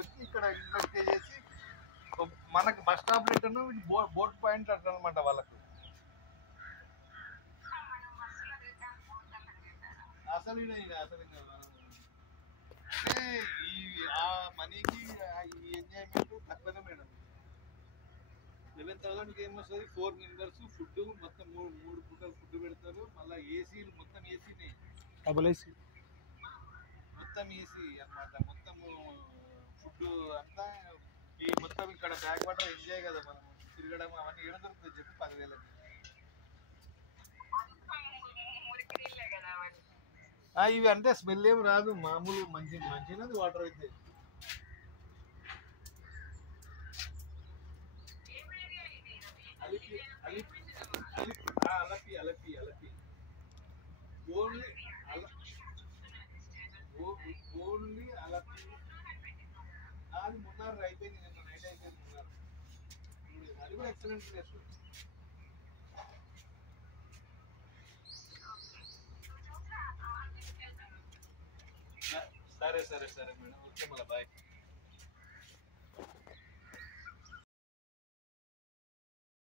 వచ్చి ఇక్కడ ఇంట్లో స్టే చేసి మనకు bus stop return boat point అంటారు అనమాట వాళ్ళకు. అసలు అంటే ఆ మనీకి ఈ ఎంజాయ్మెంట్ తక్కువనే మేడం. 11,000కి ఏమొస్తుంది, 4 మెంబర్స్, ఫుడ్ మొత్తం మూడు పూటలు ఫుడ్ పెడతారు. మళ్ళీ ఏసీలు మొత్తం ఏసీనే, డబుల్ ఏసీ మొత్తం ఏసీ అన్నమాట. మొత్తము ఫుడ్ అంతా ఈ మొత్తం ఇక్కడ బ్యాక్ వాటర్ ఎంజాయ్ కదా మనం తిరగడం అవన్నీ ఏడ దొరుకుతుంది చెప్పి 10,000కి. ఇవి అంటే స్మెల్ ఏం రాదు, మామూలు మంచినది వాటర్ అయితే. Alleppey Alleppey Alleppey only only Alleppey. అది మున్నారు అయిపోయింది, నిన్న నైట్ అయిపోయింది మున్నారు. అది కూడా ఎక్సలెంట్ ప్లేస్. సరే సరే సరే మేడం, ఓకే మళ్ళీ బాయ్.